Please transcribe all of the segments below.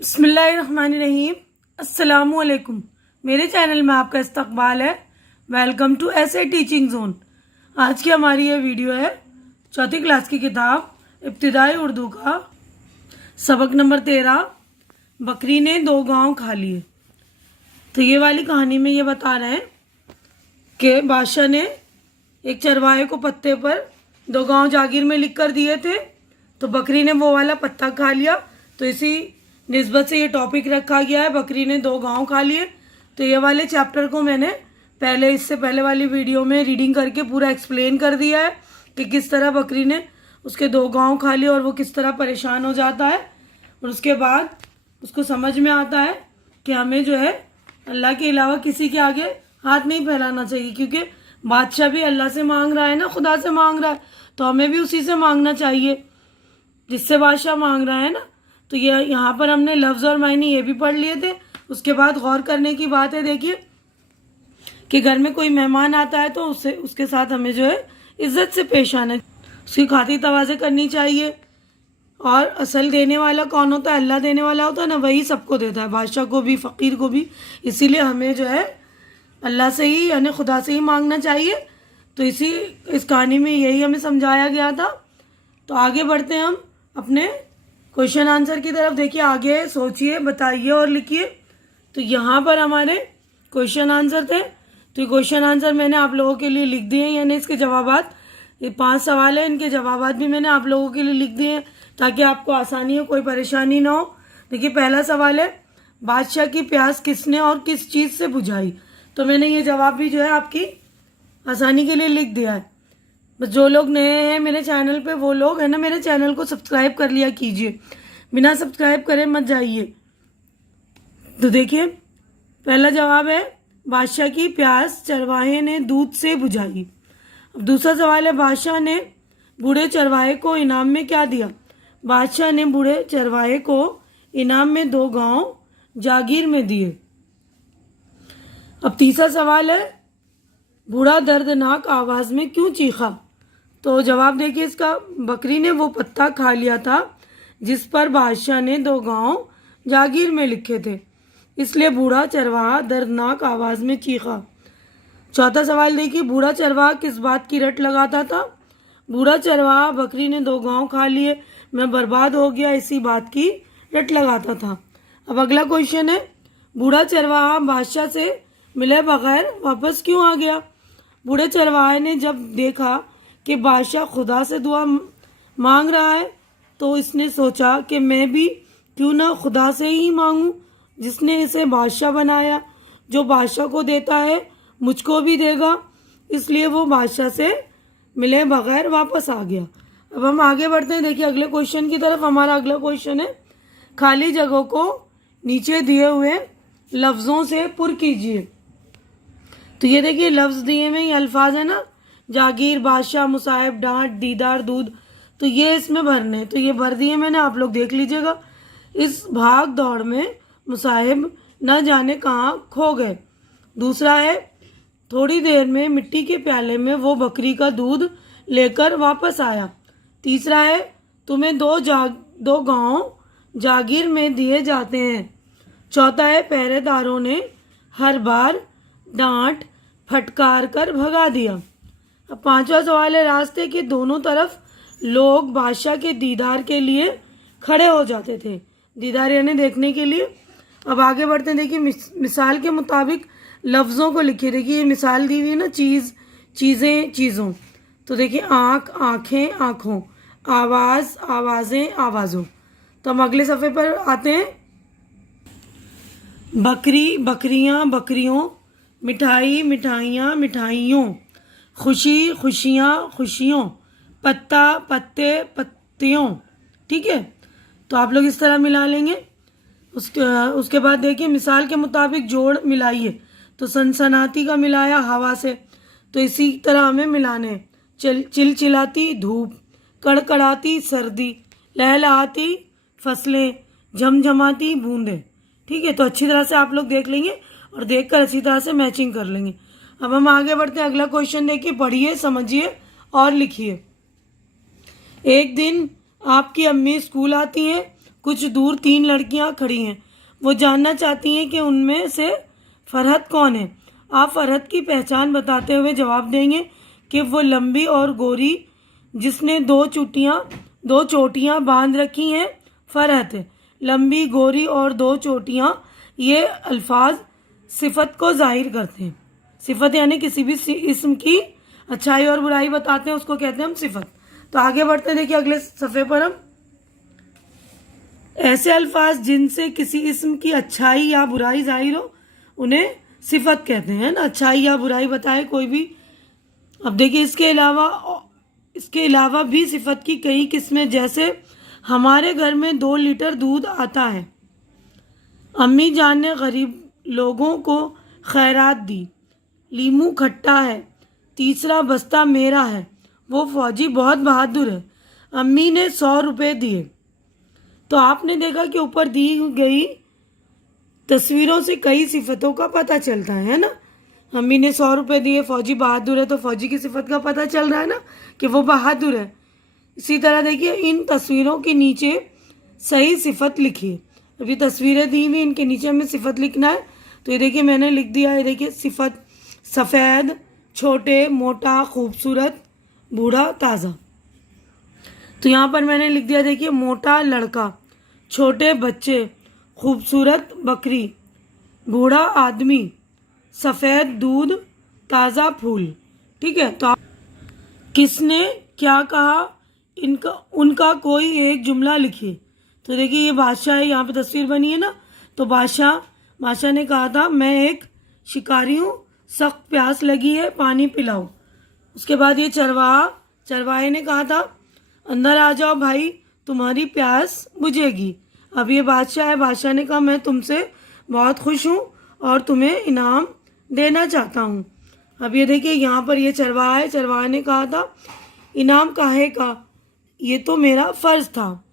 बिस्मिल्लाहिर्रहमानिर्रहीम। अस्सलामुअलैकुम। मेरे चैनल में आपका इस्तकबाल है। वेलकम टू ऐसे टीचिंग जोन। आज की हमारी ये वीडियो है चौथी क्लास की किताब इब्तिदाई उर्दू का सबक नंबर 13, बकरी ने 2 गांव खा लिए। तो ये वाली कहानी में ये बता रहे हैं कि बादशाह ने एक चरवाहे को पत्ते पर 2 गांव जागीर में लिख कर दिए थे, तो बकरी ने वो वाला पत्ता खा लिया। तो इसी निस्बत से ये टॉपिक रखा गया है, बकरी ने 2 गांव खा लिए। तो ये वाले चैप्टर को मैंने इससे पहले वाली वीडियो में रीडिंग करके पूरा एक्सप्लेन कर दिया है कि किस तरह बकरी ने उसके 2 गांव खा लिए और वो किस तरह परेशान हो जाता है। और उसके बाद उसको समझ में आता है कि हमें जो है अल्लाह के अलावा किसी के आगे हाथ नहीं फैलाना चाहिए, क्योंकि बादशाह भी अल्लाह से मांग रहा है ना, खुदा से मांग रहा है, तो हमें भी उसी से मांगना चाहिए जिससे बादशाह मांग रहा है ना। तो ये यहाँ पर हमने लफ्ज़ और मायने ये भी पढ़ लिए थे। उसके बाद गौर करने की बात है, देखिए कि घर में कोई मेहमान आता है तो उसके साथ हमें जो है इज्जत से पेश आना, उसकी खातिर तवाज़े करनी चाहिए। और असल देने वाला कौन होता है? अल्लाह देने वाला होता है ना, वही सबको देता है, बादशाह को भी, फ़कीर को भी। इसीलिए हमें जो है अल्लाह से ही यानी खुदा से ही मांगना चाहिए। तो इस कहानी में यही हमें समझाया गया था। तो आगे बढ़ते हैं हम अपने क्वेश्चन आंसर की तरफ। देखिए, आगे सोचिए, बताइए और लिखिए। तो यहाँ पर हमारे क्वेश्चन आंसर थे। तो ये क्वेश्चन आंसर मैंने आप लोगों के लिए लिख दिए हैं, यानी इसके जवाबात, ये 5 सवाल है, इनके जवाबात भी मैंने आप लोगों के लिए लिख दिए हैं ताकि आपको आसानी हो, कोई परेशानी ना हो। देखिए, पहला सवाल है, बादशाह की प्यास किसने और किस चीज़ से बुझाई? तो मैंने ये जवाब भी जो है आपकी आसानी के लिए लिख दिया है। बस जो लोग नए हैं मेरे चैनल पे, वो लोग है ना, मेरे चैनल को सब्सक्राइब कर लिया कीजिए, बिना सब्सक्राइब करे मत जाइए। तो देखिए, पहला जवाब है बादशाह की प्यास चरवाहे ने दूध से बुझाई। अब दूसरा सवाल है, बादशाह ने बूढ़े चरवाहे को इनाम में क्या दिया? बादशाह ने बूढ़े चरवाहे को इनाम में 2 गांव जागीर में दिए। अब तीसरा सवाल है, बूढ़ा दर्दनाक आवाज में क्यों चीखा? तो जवाब देखिए इसका, बकरी ने वो पत्ता खा लिया था जिस पर बादशाह ने 2 गांव जागीर में लिखे थे, इसलिए बूढ़ा चरवाहा दर्दनाक आवाज में चीखा। चौथा सवाल देखिए, बूढ़ा चरवाहा किस बात की रट लगाता था? बूढ़ा चरवाहा बकरी ने 2 गांव खा लिए, मैं बर्बाद हो गया, इसी बात की रट लगाता था। अब अगला क्वेश्चन है, बूढ़ा चरवाहा बादशाह से मिले बगैर वापस क्यों आ गया? बूढ़े चरवाहे ने जब देखा कि बादशाह खुदा से दुआ मांग रहा है तो इसने सोचा कि मैं भी क्यों ना खुदा से ही मांगूं, जिसने इसे बादशाह बनाया। जो बादशाह को देता है मुझको भी देगा, इसलिए वो बादशाह से मिले बगैर वापस आ गया। अब हम आगे बढ़ते हैं। देखिए, अगले क्वेश्चन की तरफ। हमारा अगला क्वेश्चन है, खाली जगह को नीचे दिए हुए लफ्ज़ों से पुर कीजिए। तो ये देखिए, लफ्ज़ दिए में ये अल्फाज है ना, जागीर, बादशाह, मुसाहिब, डांट, दीदार, दूध, तो ये इसमें भरने। तो ये भर दिए मैंने, आप लोग देख लीजिएगा। इस भाग दौड़ में मुसाहिब न जाने कहाँ खो गए। दूसरा है, थोड़ी देर में मिट्टी के प्याले में वो बकरी का दूध लेकर वापस आया। तीसरा है, तुम्हें 2 गांव जागीर में दिए जाते हैं। चौथा है, पहरेदारों ने हर बार डांट फटकार कर भगा दिया। अब पांचवा सवाल है, रास्ते के दोनों तरफ लोग बादशाह के दीदार के लिए खड़े हो जाते थे। दीदार यानी देखने के लिए। अब आगे बढ़ते हैं। देखिए, मिसाल के मुताबिक लफ्ज़ों को लिखिए। देखिए, ये मिसाल दी हुई है ना, चीज़, चीज़ें, चीज़ों। तो देखिए, आँख, आँखें, आँखों, आवाज़, आवाज़ें, आवाज़ों। तो हम अगले सफ़े पर आते हैं। बकरी, बकरियाँ, बकरियों, मिठाई, मिठाइयाँ, मिठाइयों, खुशी, खुशियाँ, खुशियों, पत्ता, पत्ते, पत्तियों। ठीक है, तो आप लोग इस तरह मिला लेंगे। उसके बाद देखिए, मिसाल के मुताबिक जोड़ मिलाइए। तो सनसनाती का मिलाया हवा से, तो इसी तरह हमें मिलाने। चिलचिलाती धूप, कड़कड़ाती सर्दी, लहलहाती फसलें, झमझमाती बूंदें। ठीक है, तो अच्छी तरह से आप लोग देख लेंगे और देखकर अच्छी तरह से मैचिंग कर लेंगे। अब हम आगे बढ़ते हैं। अगला क्वेश्चन देखिए, पढ़िए, समझिए और लिखिए। एक दिन आपकी अम्मी स्कूल आती हैं कुछ दूर 3 लड़कियां खड़ी हैं। वो जानना चाहती हैं कि उनमें से फरहत कौन है। आप फरहत की पहचान बताते हुए जवाब देंगे कि वो लंबी और गोरी जिसने 2 चोटियां बांध रखी हैं फरहत है। लंबी, गोरी और 2 चोटियां, ये अल्फाज सिफत को जाहिर करते हैं। सिफत यानी किसी भी इस्म की अच्छाई और बुराई बताते हैं, उसको कहते हैं हम सिफत। तो आगे बढ़ते हैं, देखिए अगले सफ़े पर हम ऐसे अल्फाज जिनसे किसी इस्म की अच्छाई या बुराई जाहिर हो उन्हें सिफत कहते हैं ना। अच्छाई या बुराई बताए कोई भी। अब देखिए इसके अलावा भी सिफत की कई किस्में, जैसे हमारे घर में 2 लीटर दूध आता है, अम्मी जान ने गरीब लोगों को खैरात दी, लीमू खट्टा है, तीसरा बस्ता मेरा है, वो फौजी बहुत बहादुर है, अम्मी ने 100 रुपये दिए। तो आपने देखा कि ऊपर दी गई तस्वीरों से कई सिफतों का पता चलता है ना। अम्मी ने 100 रुपये दिए, फौजी बहादुर है, तो फौजी की सिफत का पता चल रहा है ना कि वो बहादुर है। इसी तरह देखिए इन तस्वीरों के नीचे सही सिफत लिखिए। अभी तस्वीरें दी हुई, इनके नीचे हमें सिफत लिखना है। तो ये देखिए मैंने लिख दिया है। देखिए सिफत सफ़ेद, छोटे, मोटा, खूबसूरत, बूढ़ा, ताज़ा। तो यहाँ पर मैंने लिख दिया, देखिए मोटा लड़का, छोटे बच्चे, खूबसूरत बकरी, बूढ़ा आदमी, सफ़ेद दूध, ताज़ा फूल। ठीक है, तो किसने क्या कहा इनका उनका कोई एक जुमला लिखिए। तो देखिए ये बादशाह है, यहाँ पे तस्वीर बनी है ना। तो बादशाह ने कहा था मैं एक शिकारी हूँ, सख्त प्यास लगी है, पानी पिलाओ। उसके बाद ये चरवाहे ने कहा था अंदर आ जाओ भाई, तुम्हारी प्यास बुझेगी। अब ये बादशाह है, बादशाह ने कहा मैं तुमसे बहुत खुश हूँ और तुम्हें इनाम देना चाहता हूँ। अब ये देखिए यहाँ पर ये चरवाहा है, चरवाहे ने कहा था इनाम काहे का, ये तो मेरा फ़र्ज़ था।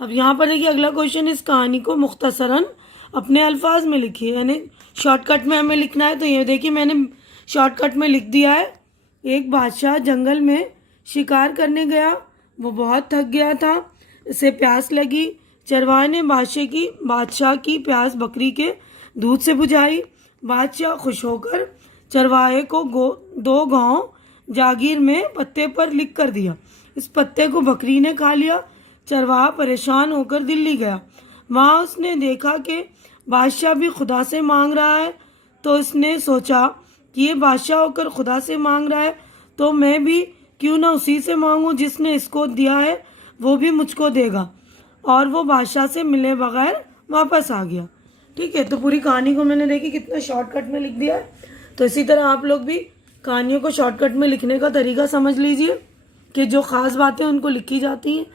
अब यहाँ पर देखिए अगला क्वेश्चन, इस कहानी को मुख्तसरन अपने अल्फाज में लिखिए, यानी शॉर्टकट में हमें लिखना है। तो ये देखिए मैंने शॉर्टकट में लिख दिया है। एक बादशाह जंगल में शिकार करने गया, वो बहुत थक गया था, इसे प्यास लगी। चरवाहे ने बादशाह की प्यास बकरी के दूध से बुझाई। बादशाह खुश होकर चरवाहे को 2 गांव जागीर में पत्ते पर लिख कर दिया। इस पत्ते को बकरी ने खा लिया। चरवाहा परेशान होकर दिल्ली गया। वहाँ उसने देखा कि बादशाह भी खुदा से मांग रहा है। तो इसने सोचा कि ये बादशाह होकर खुदा से मांग रहा है तो मैं भी क्यों ना उसी से मांगूं जिसने इसको दिया है, वो भी मुझको देगा। और वो बादशाह से मिले बगैर वापस आ गया। ठीक है, तो पूरी कहानी को मैंने देखी कितना शॉर्टकट में लिख दिया है। तो इसी तरह आप लोग भी कहानियों को शॉर्टकट में लिखने का तरीका समझ लीजिए कि जो ख़ास बातें उनको लिखी जाती हैं।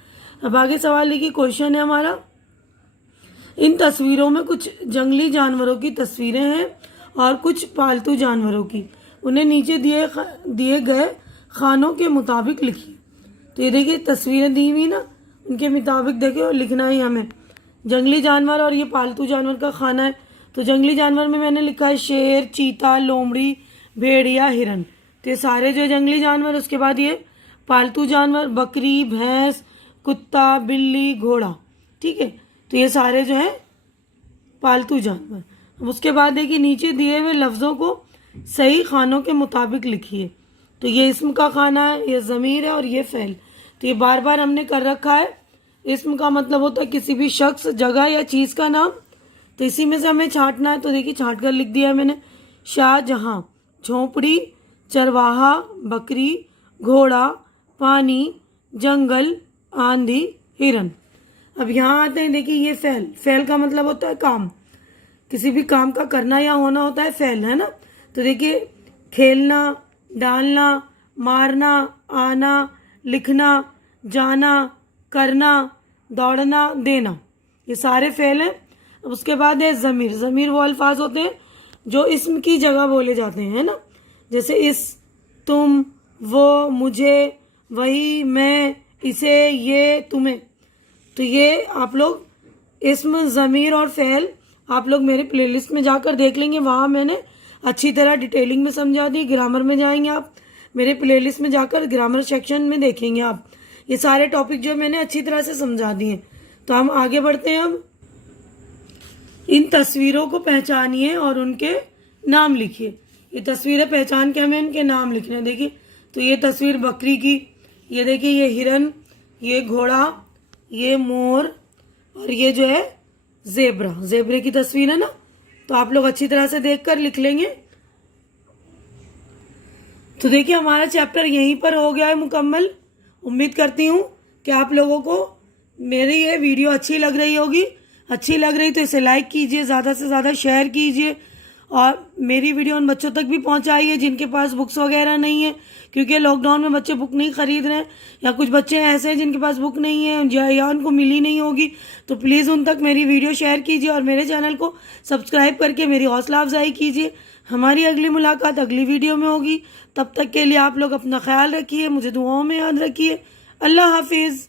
अब आगे सवाल लिखिए। क्वेश्चन है हमारा, इन तस्वीरों में कुछ जंगली जानवरों की तस्वीरें हैं और कुछ पालतू जानवरों की। उन्हें नीचे दिए गए खानों के मुताबिक लिखिए। तो ये देखिए तस्वीरें दी हुई ना, उनके मुताबिक देखिए और लिखना ही हमें। जंगली जानवर और ये पालतू जानवर का खाना है। तो जंगली जानवर में मैंने लिखा है शेर, चीता, लोमड़ी, भेड़िया, हिरन। तो ये सारे जो जंगली जानवर, उसके बाद ये पालतू जानवर बकरी, भैंस, कुत्ता, बिल्ली, घोड़ा। ठीक है, तो ये सारे जो हैं पालतू जानवर। अब उसके बाद देखिए नीचे दिए हुए लफ्ज़ों को सही खानों के मुताबिक लिखिए। तो ये इस्म का खाना है, ये ज़मीर है और ये फ़ेल। तो ये बार बार हमने कर रखा है। इस्म का मतलब होता है किसी भी शख्स, जगह या चीज़ का नाम। तो इसी में से हमें छांटना है। तो देखिए छांट कर लिख दिया है मैंने, शाहजहाँ, झोंपड़ी, चरवाहा, बकरी, घोड़ा, पानी, जंगल, आंधी, हिरन। अब यहाँ आते हैं, देखिए ये फ़ेल का मतलब होता है काम, किसी भी काम का करना या होना होता है फ़ेल, है ना। तो देखिए खेलना, डालना, मारना, आना, लिखना, जाना, करना, दौड़ना, देना, ये सारे फ़ेल हैं। अब उसके बाद है ज़मीर। ज़मीर वो अल्फाज होते हैं जो इस्म की जगह बोले जाते हैं, है ना। जैसे इस, तुम, वो, मुझे, वही, मैं, इसे, ये, तुम्हें। तो ये आप लोग इस्म, ज़मीर और फ़ेल आप लोग मेरे प्लेलिस्ट में जाकर देख लेंगे। वहाँ मैंने अच्छी तरह डिटेलिंग में समझा दी। ग्रामर में जाएंगे आप, मेरे प्लेलिस्ट में जाकर ग्रामर सेक्शन में देखेंगे आप, ये सारे टॉपिक जो मैंने अच्छी तरह से समझा दिए। तो हम आगे बढ़ते हैं। अब इन तस्वीरों को पहचानिए और उनके नाम लिखिए। ये तस्वीरें पहचान के हमें इनके नाम लिखने हैं। देखिए, तो ये तस्वीर बकरी की, ये देखिए ये हिरन, ये घोड़ा, ये मोर और ये जो है जेब्रा, जेब्रे की तस्वीर है ना। तो आप लोग अच्छी तरह से देखकर लिख लेंगे। तो देखिए हमारा चैप्टर यहीं पर हो गया है मुकम्मल। उम्मीद करती हूँ कि आप लोगों को मेरी ये वीडियो अच्छी लग रही होगी। अच्छी लग रही तो इसे लाइक कीजिए, ज़्यादा से ज़्यादा शेयर कीजिए और मेरी वीडियो उन बच्चों तक भी पहुंचाइए जिनके पास बुक्स वगैरह नहीं है, क्योंकि लॉकडाउन में बच्चे बुक नहीं खरीद रहे हैं, या कुछ बच्चे ऐसे हैं जिनके पास बुक नहीं है या उनको मिली नहीं होगी। तो प्लीज़ उन तक मेरी वीडियो शेयर कीजिए और मेरे चैनल को सब्सक्राइब करके मेरी हौसला अफजाई कीजिए। हमारी अगली मुलाकात अगली वीडियो में होगी। तब तक के लिए आप लोग अपना ख्याल रखिए, मुझे दुआओं में याद रखिए। अल्लाह हाफिज़।